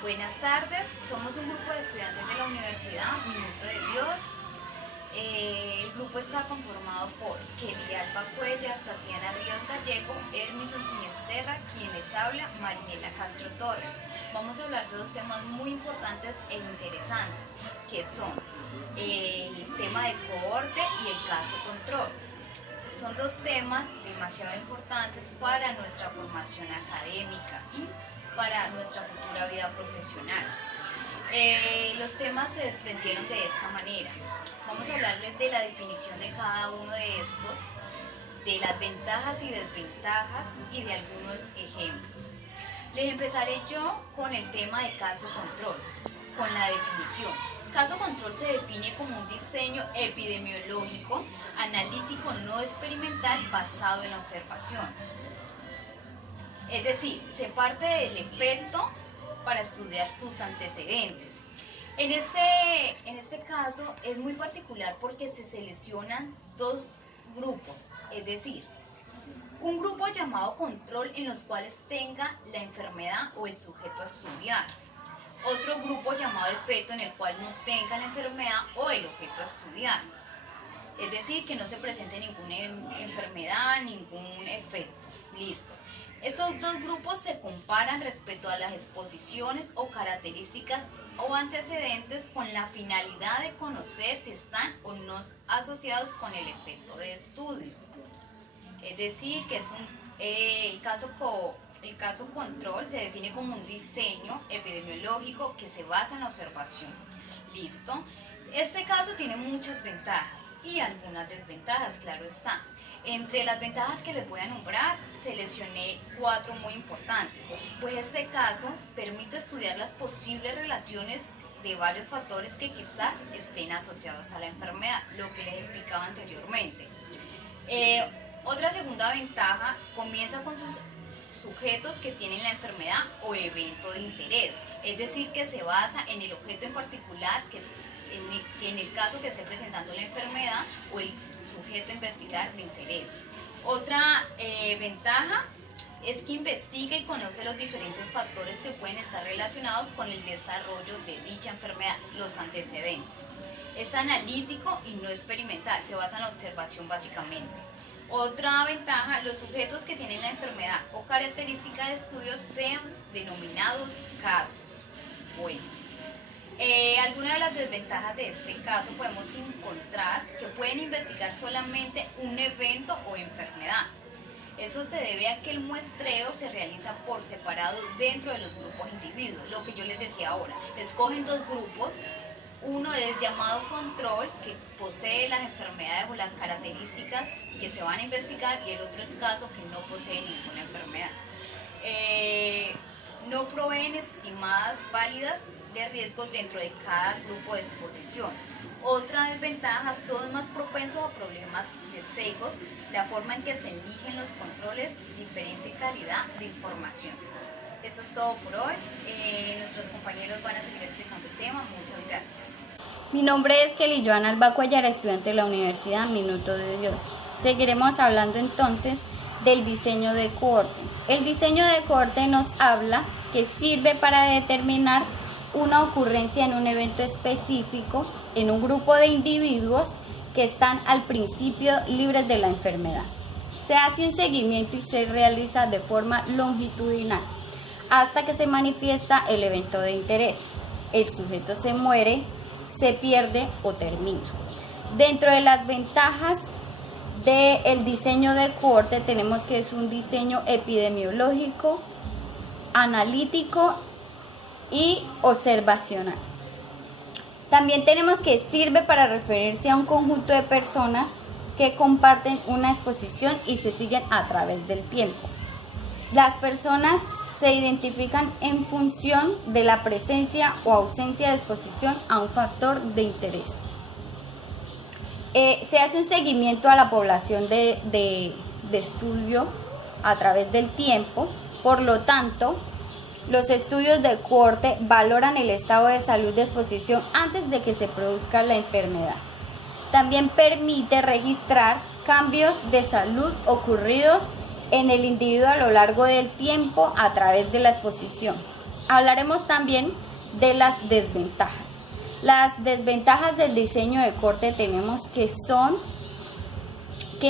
Buenas tardes, somos un grupo de estudiantes de la Universidad Minuto de Dios. El grupo está conformado por Kelly Alba Cuellar, Tatiana Ríos Gallego, Hermison Sinesterra, quien les habla, Marinela Castro Torres. Vamos a hablar de dos temas muy importantes e interesantes, que son el tema de cohorte y el caso control. Son dos temas demasiado importantes para nuestra formación académica y para nuestra futura vida profesional. Los temas se desprendieron de esta manera. Vamos a hablarles de la definición de cada uno de estos, de las ventajas y desventajas y de algunos ejemplos. Les empezaré yo con el tema de caso control, con la definición. Caso control se define como un diseño epidemiológico, analítico no experimental basado en la observación. Es decir, se parte del efecto para estudiar sus antecedentes. En este caso es muy particular porque se seleccionan dos grupos, es decir, un grupo llamado control en los cuales tenga la enfermedad o el sujeto a estudiar. Otro grupo llamado efecto en el cual no tenga la enfermedad o el objeto a estudiar. Es decir, que no se presente ninguna enfermedad, ningún efecto. Listo. Estos dos grupos se comparan respecto a las exposiciones o características o antecedentes con la finalidad de conocer si están o no asociados con el efecto de estudio. Es decir, que el caso control se define como un diseño epidemiológico que se basa en la observación. ¿Listo? Este caso tiene muchas ventajas y algunas desventajas, claro está. Entre las ventajas que les voy a nombrar, seleccioné 4 muy importantes, pues este caso permite estudiar las posibles relaciones de varios factores que quizás estén asociados a la enfermedad, lo que les explicaba anteriormente. Otra segunda ventaja comienza con sus sujetos que tienen la enfermedad o evento de interés, es decir, que se basa en el objeto en particular, que en el caso que esté presentando la enfermedad o el sujeto a investigar de interés. Otra ventaja es que investiga y conoce los diferentes factores que pueden estar relacionados con el desarrollo de dicha enfermedad, los antecedentes. Es analítico y no experimental, se basa en la observación básicamente. Otra ventaja, los sujetos que tienen la enfermedad o característica de estudios sean denominados casos. Bueno, algunas de las desventajas de este caso podemos encontrar que pueden investigar solamente un evento o enfermedad. Eso se debe a que el muestreo se realiza por separado dentro de los grupos individuos, lo que yo les decía ahora. Escogen dos grupos. Uno es llamado control, que posee las enfermedades o las características que se van a investigar, y el otro es caso, que no posee ninguna enfermedad. No proveen estimadas válidas de riesgo dentro de cada grupo de exposición. Otra desventaja, son más propensos a problemas de sesgos, la forma en que se eligen los controles, diferente calidad de información. Eso es todo por hoy. Nuestros compañeros van a seguir explicando el tema. Muchas gracias. Mi nombre es Kelly Joana Alba Cuellar, estudiante de la Universidad Minuto de Dios. Seguiremos hablando entonces del diseño de cohorte. El diseño de cohorte nos habla que sirve para determinar una ocurrencia en un evento específico en un grupo de individuos que están al principio libres de la enfermedad. Se hace un seguimiento y se realiza de forma longitudinal hasta que se manifiesta el evento de interés. El sujeto se muere, se pierde o termina. Dentro de las ventajas del diseño de cohorte tenemos que es un diseño epidemiológico, analítico y observacional. También tenemos que sirve para referirse a un conjunto de personas que comparten una exposición y se siguen a través del tiempo. Las personas se identifican en función de la presencia o ausencia de exposición a un factor de interés. Se hace un seguimiento a la población de estudio a través del tiempo. Por lo tanto, los estudios de cohorte valoran el estado de salud de exposición antes de que se produzca la enfermedad. También permite registrar cambios de salud ocurridos en el individuo a lo largo del tiempo a través de la exposición. Hablaremos también de las desventajas. Las desventajas del diseño de corte tenemos que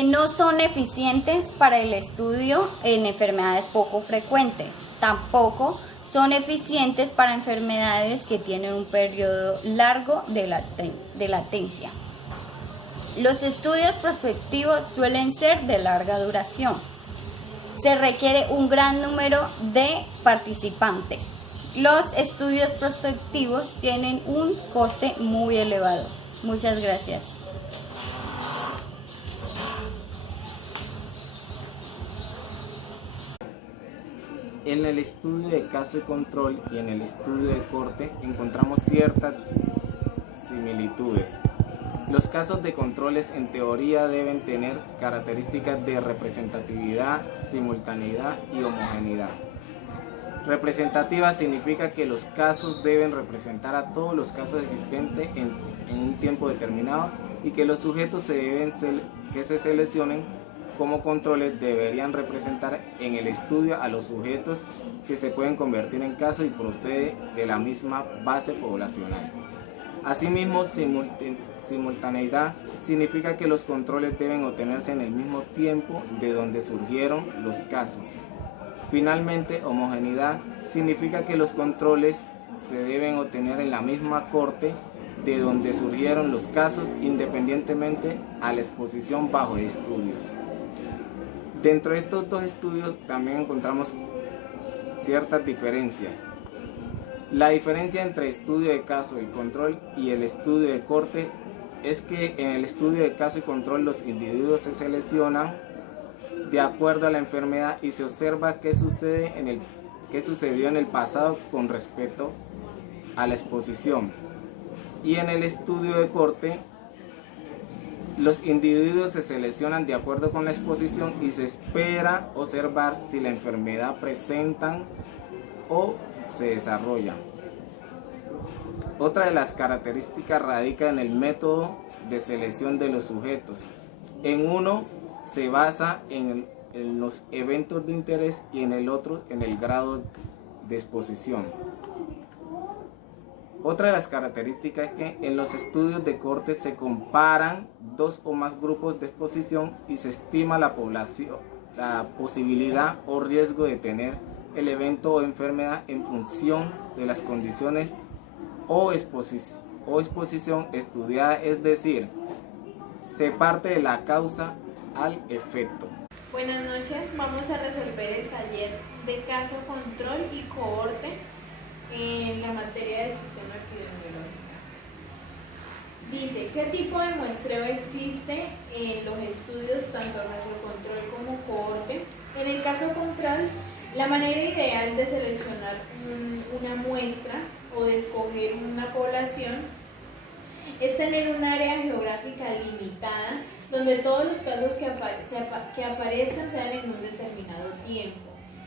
no son eficientes para el estudio en enfermedades poco frecuentes. Tampoco son eficientes para enfermedades que tienen un periodo largo de latencia. Los estudios prospectivos suelen ser de larga duración. Se requiere un gran número de participantes. Los estudios prospectivos tienen un coste muy elevado. Muchas gracias. En el estudio de caso y control y en el estudio de corte encontramos ciertas similitudes. Los casos de controles en teoría deben tener características de representatividad, simultaneidad y homogeneidad. Representativa significa que los casos deben representar a todos los casos existentes en un tiempo determinado y que los sujetos que se seleccionen como controles deberían representar en el estudio a los sujetos que se pueden convertir en casos y procede de la misma base poblacional. Asimismo, simultaneidad significa que los controles deben obtenerse en el mismo tiempo de donde surgieron los casos. Finalmente, homogeneidad significa que los controles se deben obtener en la misma corte de donde surgieron los casos independientemente a la exposición bajo estudios. Dentro de estos dos estudios también encontramos ciertas diferencias. La diferencia entre estudio de caso y control y el estudio de corte es que en el estudio de caso y control los individuos se seleccionan de acuerdo a la enfermedad y se observa qué sucedió en el pasado con respecto a la exposición. Y en el estudio de corte los individuos se seleccionan de acuerdo con la exposición y se espera observar si la enfermedad presentan o se desarrolla. Otra de las características radica en el método de selección de los sujetos. En uno se basa en los eventos de interés y en el otro en el grado de exposición. Otra de las características es que en los estudios de corte se comparan dos o más grupos de exposición y se estima la posibilidad o riesgo de tener el evento o enfermedad en función de las condiciones o exposición estudiada, es decir, se parte de la causa al efecto. Buenas noches, vamos a resolver el taller de caso, control y cohorte en la materia de sistema epidemiológico. Dice, ¿qué tipo de muestreo existe en los estudios tanto caso control como cohorte? En el caso control, la manera ideal de seleccionar una muestra o de escoger una población es tener un área geográfica limitada donde todos los casos que aparezcan sean en un determinado tiempo.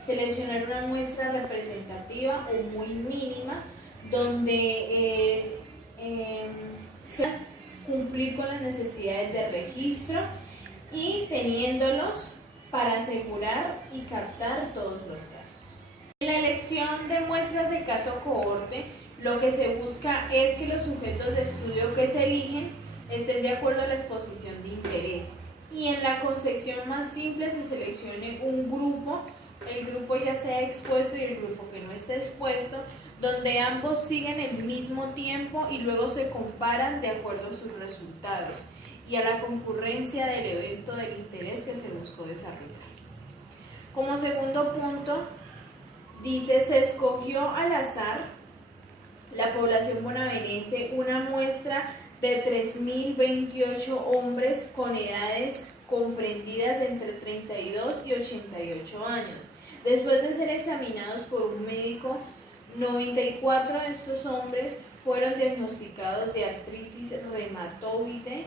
Seleccionar una muestra representativa o muy mínima donde cumplir con las necesidades de registro y teniéndolos para asegurar y captar todos los casos. En la elección de muestras de caso cohorte, lo que se busca es que los sujetos de estudio que se eligen estén de acuerdo a la exposición de interés y en la concepción más simple se seleccione un grupo, el grupo ya sea expuesto y el grupo que no esté expuesto, donde ambos siguen el mismo tiempo y luego se comparan de acuerdo a sus resultados y a la concurrencia del evento del interés que se buscó desarrollar. Como segundo punto, dice, se escogió al azar la población bonaerense una muestra de 3.028 hombres con edades comprendidas entre 32 y 88 años. Después de ser examinados por un médico, 94 de estos hombres fueron diagnosticados de artritis reumatoide.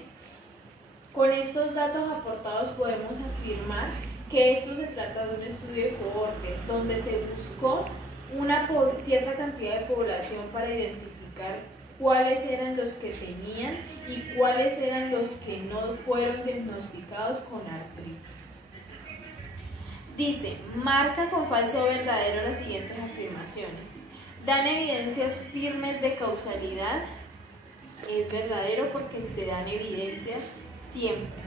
Con estos datos aportados podemos afirmar que esto se trata de un estudio de cohorte, donde se buscó una cierta cantidad de población para identificar cuáles eran los que tenían y cuáles eran los que no fueron diagnosticados con artritis. Dice, marca con falso o verdadero las siguientes afirmaciones. Dan evidencias firmes de causalidad. Es verdadero porque se dan evidencias siempre.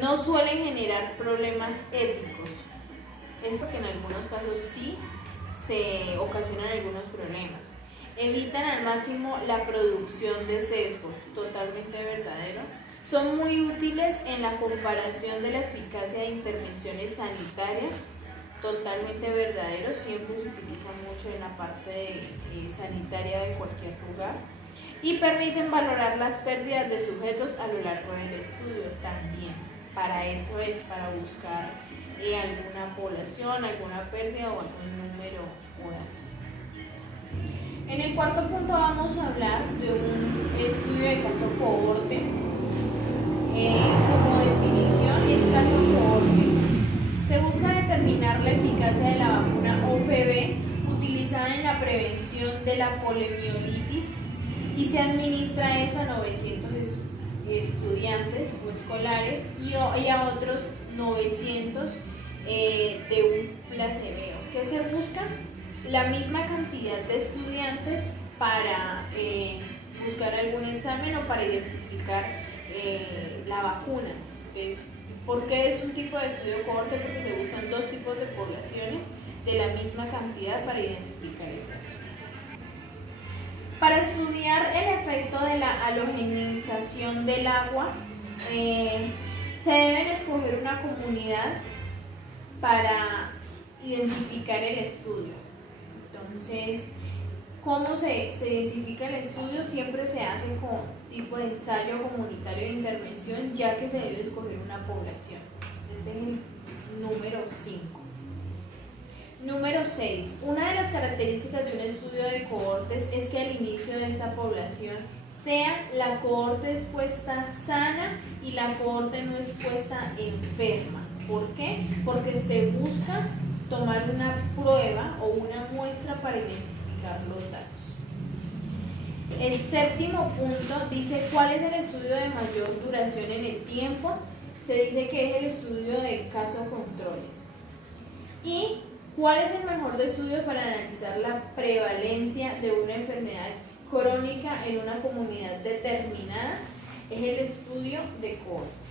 No suelen generar problemas éticos. Es porque en algunos casos sí se ocasionan algunos problemas. Evitan al máximo la producción de sesgos. Totalmente verdadero. Son muy útiles en la comparación de la eficacia de intervenciones sanitarias. Totalmente verdadero, siempre se utiliza mucho en la parte sanitaria de cualquier lugar. Y permiten valorar las pérdidas de sujetos a lo largo del estudio también. Para eso es, para buscar alguna población, alguna pérdida o algún número o dato. En el cuarto punto vamos a hablar de un estudio de caso cohorte. Como definición es caso cohorte. Se busca determinar la eficacia de la vacuna OPV utilizada en la prevención de la poliomielitis y se administra esa a 900 estudiantes o escolares y a otros 900 de un placebeo. ¿Qué se busca? La misma cantidad de estudiantes para buscar algún examen o para identificar la vacuna. Entonces, ¿por qué es un tipo de estudio cohorte? Porque se buscan dos tipos de poblaciones de la misma cantidad para identificar el caso. Para estudiar el efecto de la halogenización del agua, se deben escoger una comunidad para identificar el estudio. Entonces, ¿cómo se identifica el estudio? Siempre se hace con tipo de ensayo comunitario de intervención, ya que se debe escoger una población. Este es el número 5. Número 6. Una de las características de un estudio de cohortes es que al inicio de esta población sea la cohorte expuesta sana y la cohorte no expuesta enferma. ¿Por qué? Porque se busca tomar una prueba o una muestra para identificar los datos. El séptimo punto dice cuál es el estudio de mayor duración en el tiempo. Se dice que es el estudio de caso-controles. ¿Y cuál es el mejor de estudios para analizar la prevalencia de una enfermedad crónica en una comunidad determinada? Es el estudio de cohorte.